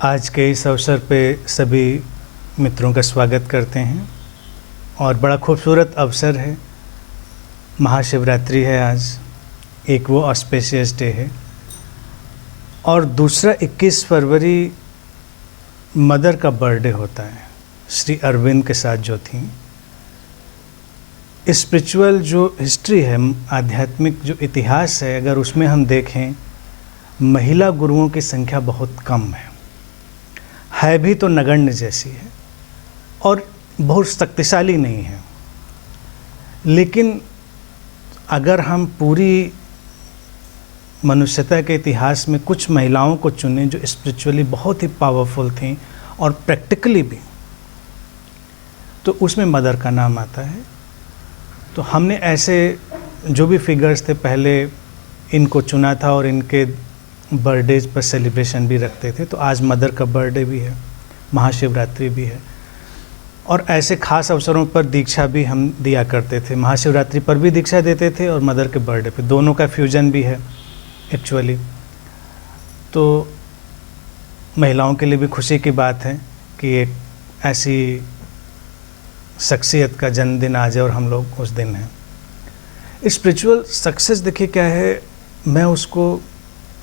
आज के इस अवसर पे सभी मित्रों का स्वागत करते हैं और बड़ा खूबसूरत अवसर है। महाशिवरात्रि है आज, एक वो ऑस्पेशियस डे है और दूसरा 21 फरवरी मदर का बर्थडे होता है, श्री अरविंद के साथ जो थी। स्पिरिचुअल जो हिस्ट्री है, आध्यात्मिक जो इतिहास है, अगर उसमें हम देखें महिला गुरुओं की संख्या बहुत कम है भी तो नगण्य जैसी है और बहुत शक्तिशाली नहीं है। लेकिन अगर हम पूरी मनुष्यता के इतिहास में कुछ महिलाओं को चुनें जो स्पिरिचुअली बहुत ही पावरफुल थीं और प्रैक्टिकली भी, तो उसमें मदर का नाम आता है। तो हमने ऐसे जो भी फिगर्स थे पहले इनको चुना था और इनके बर्थडेज पर सेलिब्रेशन भी रखते थे। तो आज मदर का बर्थडे भी है, महाशिवरात्रि भी है और ऐसे खास अवसरों पर दीक्षा भी हम दिया करते थे। महाशिवरात्रि पर भी दीक्षा देते थे और मदर के बर्थडे पे, दोनों का फ्यूजन भी है एक्चुअली। तो महिलाओं के लिए भी खुशी की बात है कि एक ऐसी शख्सियत का जन्मदिन आज है और हम लोग उस दिन हैं। स्पिरिचुअल सक्सेस देखिए क्या है, मैं उसको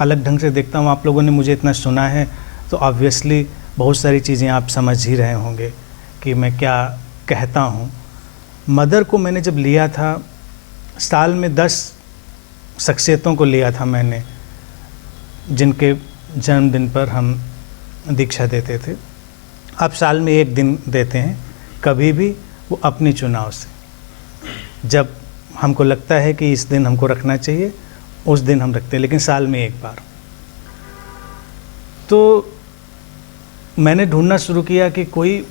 अलग ढंग से देखता हूँ। आप लोगों ने मुझे इतना सुना है तो ऑब्वियसली बहुत सारी चीज़ें आप समझ ही रहे होंगे कि मैं क्या कहता हूँ। मदर को मैंने जब लिया था, साल में 10 शख्सियतों को लिया था मैंने, जिनके जन्मदिन पर हम दीक्षा देते थे। अब साल में 1 दिन देते हैं, कभी भी वो अपनी चुनाव से। जब हमको लगता है कि इस दिन हमको रखना चाहिए, उस दिन हम रखते हैं, लेकिन साल में 1 बार। तो मैंने ढूंढना शुरू किया कि कोई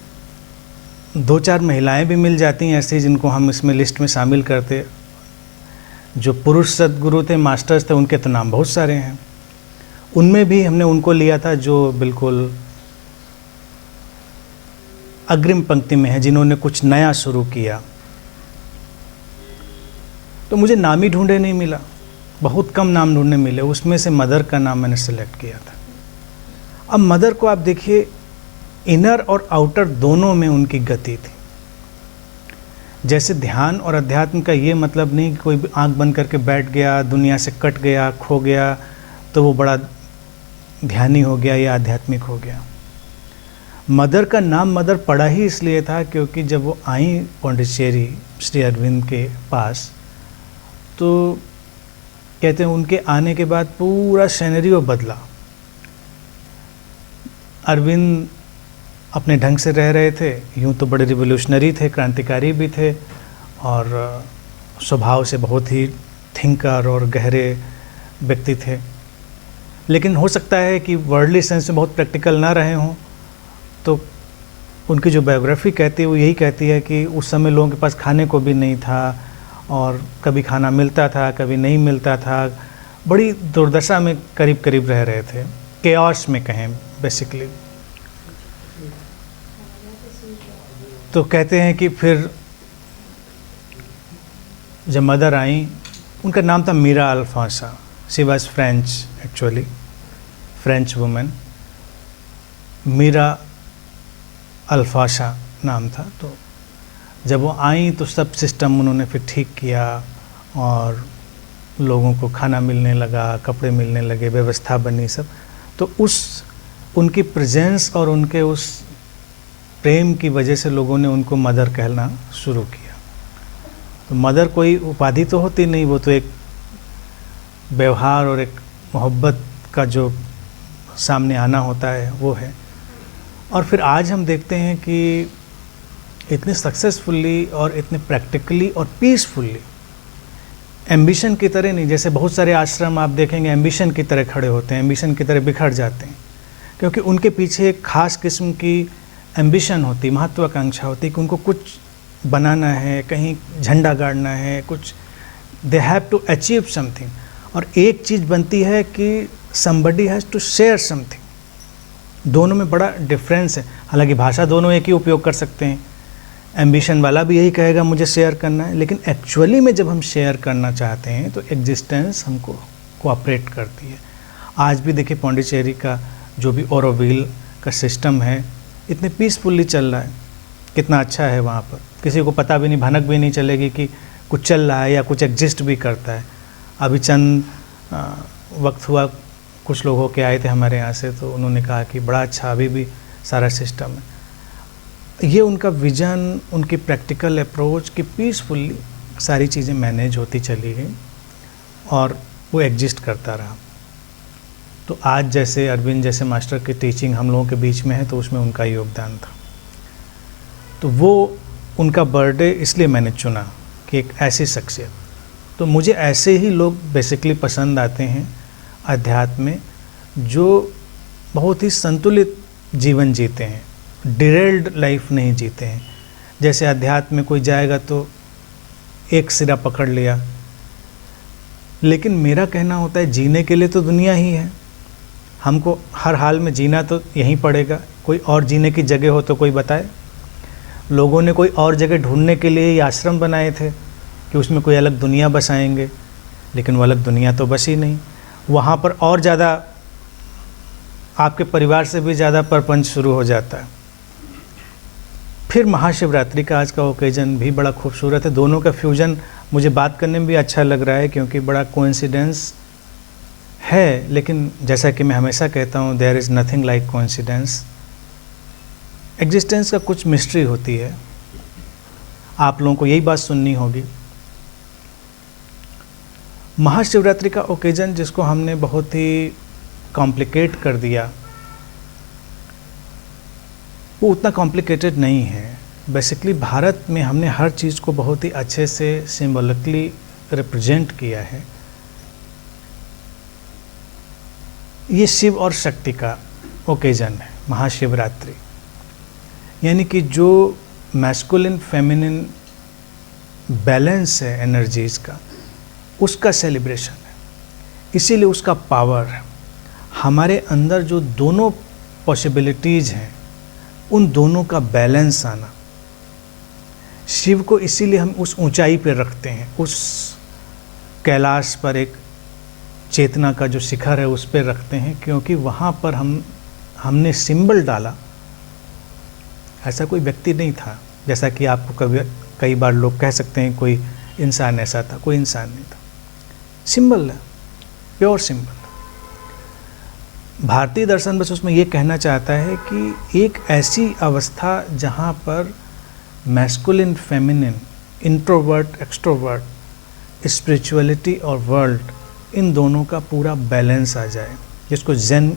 2-4 महिलाएं भी मिल जाती हैं ऐसी जिनको हम इसमें लिस्ट में शामिल करते। जो पुरुष सद्गुरु थे, मास्टर्स थे, उनके तो नाम बहुत सारे हैं। उनमें भी हमने उनको लिया था जो बिल्कुल अग्रिम पंक्ति में है, जिन्होंने कुछ नया शुरू किया। तो मुझे नाम ही ढूंढे नहीं मिला, बहुत कम नाम ढूंढने मिले, उसमें से मदर का नाम मैंने सेलेक्ट किया था। अब मदर को आप देखिए, इनर और आउटर दोनों में उनकी गति थी। जैसे ध्यान और अध्यात्म का ये मतलब नहीं कि कोई आंख बंद करके बैठ गया, दुनिया से कट गया, खो गया तो वो बड़ा ध्यानी हो गया या आध्यात्मिक हो गया। मदर का नाम मदर पड़ा ही इसलिए था क्योंकि जब वो आई पौंडीचेरी श्री अरविंद के पास, तो कहते हैं उनके आने के बाद पूरा सिनेरियो बदला। अरविंद अपने ढंग से रह रहे थे, यूँ तो बड़े रिवोल्यूशनरी थे, क्रांतिकारी भी थे और स्वभाव से बहुत ही थिंकर और गहरे व्यक्ति थे। लेकिन हो सकता है कि वर्ल्डली सेंस में बहुत प्रैक्टिकल ना रहे हों। तो उनकी जो बायोग्राफी कहती है वो यही कहती है कि उस समय लोगों के पास खाने को भी नहीं था और कभी खाना मिलता था, कभी नहीं मिलता था। बड़ी दुर्दशा में करीब करीब रह रहे थे, केओस में कहें बेसिकली। तो कहते हैं कि फिर जब मदर आई, उनका नाम था Meera Alphonsa. She was French, actually French women. Meera Alphonsa नाम था। तो जब वो आई तो सब सिस्टम उन्होंने फिर ठीक किया और लोगों को खाना मिलने लगा, कपड़े मिलने लगे, व्यवस्था बनी सब। तो उस उनकी प्रेजेंस और उनके उस प्रेम की वजह से लोगों ने उनको मदर कहना शुरू किया। तो मदर कोई उपाधि तो होती नहीं, वो तो एक व्यवहार और एक मोहब्बत का जो सामने आना होता है वो है। और फिर आज हम देखते हैं कि इतने सक्सेसफुली और इतने प्रैक्टिकली और पीसफुली, एम्बिशन की तरह नहीं। जैसे बहुत सारे आश्रम आप देखेंगे एम्बिशन की तरह खड़े होते हैं, एम्बिशन की तरह बिखर जाते हैं, क्योंकि उनके पीछे एक ख़ास किस्म की एम्बिशन होती, महत्वाकांक्षा होती कि उनको कुछ बनाना है, कहीं झंडा गाड़ना है, कुछ they have to achieve something. और एक चीज़ बनती है कि somebody has to share something. दोनों में बड़ा डिफरेंस है। हालांकि भाषा दोनों एक ही उपयोग कर सकते हैं, एम्बिशन वाला भी यही कहेगा मुझे शेयर करना है, लेकिन एक्चुअली में जब हम शेयर करना चाहते हैं तो एग्जिस्टेंस हमको कोऑपरेट करती है। आज भी देखिए पौंडीचेरी का जो भी ओरोविल का सिस्टम है इतने पीसफुली चल रहा है, कितना अच्छा है वहाँ पर। किसी को पता भी नहीं, भनक भी नहीं चलेगी कि कुछ चल रहा है या कुछ एग्जिस्ट भी करता है। अभी चंद वक्त हुआ, कुछ लोग होके आए थे हमारे यहाँ से, तो उन्होंने कहा कि बड़ा अच्छा अभी भी सारा सिस्टम है। ये उनका विज़न, उनकी प्रैक्टिकल अप्रोच कि पीसफुली सारी चीज़ें मैनेज होती चली गई और वो एग्जिस्ट करता रहा। तो आज जैसे अरविंद जैसे मास्टर की टीचिंग हम लोगों के बीच में है, तो उसमें उनका योगदान था। तो वो उनका बर्थडे इसलिए मैंने चुना कि एक ऐसी शख्सियत, तो मुझे ऐसे ही लोग बेसिकली पसंद आते हैं अध्यात्म में, जो बहुत ही संतुलित जीवन जीते हैं, डिरेल्ड लाइफ नहीं जीते हैं। जैसे अध्यात्म में कोई जाएगा तो एक सिरा पकड़ लिया, लेकिन मेरा कहना होता है जीने के लिए तो दुनिया ही है, हमको हर हाल में जीना तो यहीं पड़ेगा। कोई और जीने की जगह हो तो कोई बताए। लोगों ने कोई और जगह ढूंढने के लिए ये आश्रम बनाए थे कि उसमें कोई अलग दुनिया बसाएंगे, लेकिन वो अलग दुनिया तो बसी नहीं। वहाँ पर और ज़्यादा आपके परिवार से भी ज़्यादा प्रपंच शुरू हो जाता है। फिर महाशिवरात्रि का आज का ओकेजन भी बड़ा खूबसूरत है। दोनों का फ्यूजन मुझे बात करने में भी अच्छा लग रहा है, क्योंकि बड़ा कोइंसिडेंस है। लेकिन जैसा कि मैं हमेशा कहता हूँ, there is nothing like coincidence. Existence का कुछ मिस्ट्री होती है, आप लोगों को यही बात सुननी होगी। महाशिवरात्रि का ओकेजन जिसको हमने बहुत ही कॉम्प्लिकेट कर दिया, वो उतना कॉम्प्लिकेटेड नहीं है। बेसिकली भारत में हमने हर चीज़ को बहुत ही अच्छे से सिंबॉलिकली रिप्रेजेंट किया है। ये शिव और शक्ति का ओकेजन है महाशिवरात्रि, यानी कि जो मैस्कुलिन फेमिनिन बैलेंस है एनर्जीज़ का, उसका सेलिब्रेशन है। इसीलिए उसका पावर है। हमारे अंदर जो दोनों पॉसिबिलिटीज़ हैं, उन दोनों का बैलेंस आना। शिव को इसीलिए हम उस ऊंचाई पर रखते हैं, उस कैलाश पर एक चेतना का जो शिखर है उस पर रखते हैं, क्योंकि वहाँ पर हमने सिंबल डाला। ऐसा कोई व्यक्ति नहीं था, जैसा कि आपको कई बार लोग कह सकते हैं कोई इंसान ऐसा था। कोई इंसान नहीं था, सिंबल है, प्योर सिंबल। भारतीय दर्शन बस उसमें ये कहना चाहता है कि एक ऐसी अवस्था जहाँ पर masculine feminine, introvert extrovert, spirituality और वर्ल्ड, इन दोनों का पूरा बैलेंस आ जाए, जिसको ज़ेन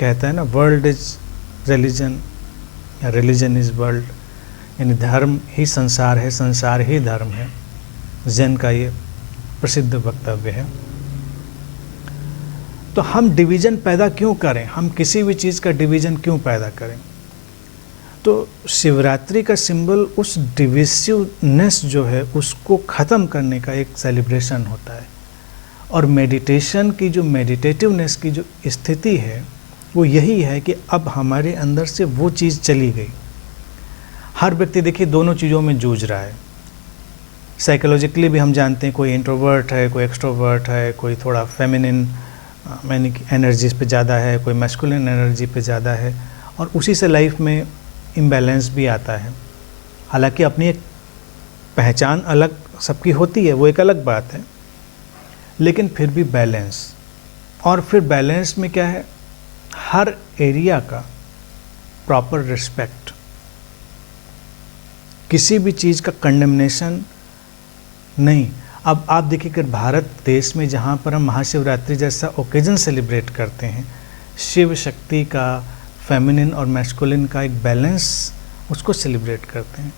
कहता है ना, वर्ल्ड इज रिलीजन या रिलीजन इज वर्ल्ड, यानी धर्म ही संसार है, संसार ही धर्म है। ज़ेन का ये प्रसिद्ध वक्तव्य है। तो हम डिवीज़न पैदा क्यों करें, हम किसी भी चीज़ का डिवीज़न क्यों पैदा करें? तो शिवरात्रि का सिंबल उस डिविसिवनेस जो है उसको ख़त्म करने का एक सेलिब्रेशन होता है। और मेडिटेशन की जो मेडिटेटिवनेस की जो स्थिति है वो यही है कि अब हमारे अंदर से वो चीज़ चली गई। हर व्यक्ति देखिए दोनों चीज़ों में जूझ रहा है। साइकोलॉजिकली भी हम जानते हैं, कोई इंट्रोवर्ट है, कोई एक्सट्रोवर्ट है, कोई थोड़ा फेमिनिन यानी कि एनर्जीज पे ज़्यादा है, कोई मैस्कुलिन एनर्जी पे ज़्यादा है, और उसी से लाइफ में इम्बैलेंस भी आता है। हालांकि अपनी एक पहचान अलग सबकी होती है, वो एक अलग बात है, लेकिन फिर भी बैलेंस। और फिर बैलेंस में क्या है, हर एरिया का प्रॉपर रिस्पेक्ट, किसी भी चीज़ का कंडेमनेशन नहीं। अब आप देखिए कि भारत देश में जहाँ पर हम महाशिवरात्रि जैसा ओकेजन सेलिब्रेट करते हैं, शिव शक्ति का, फेमिनिन और मैस्कुलिन का एक बैलेंस, उसको सेलिब्रेट करते हैं।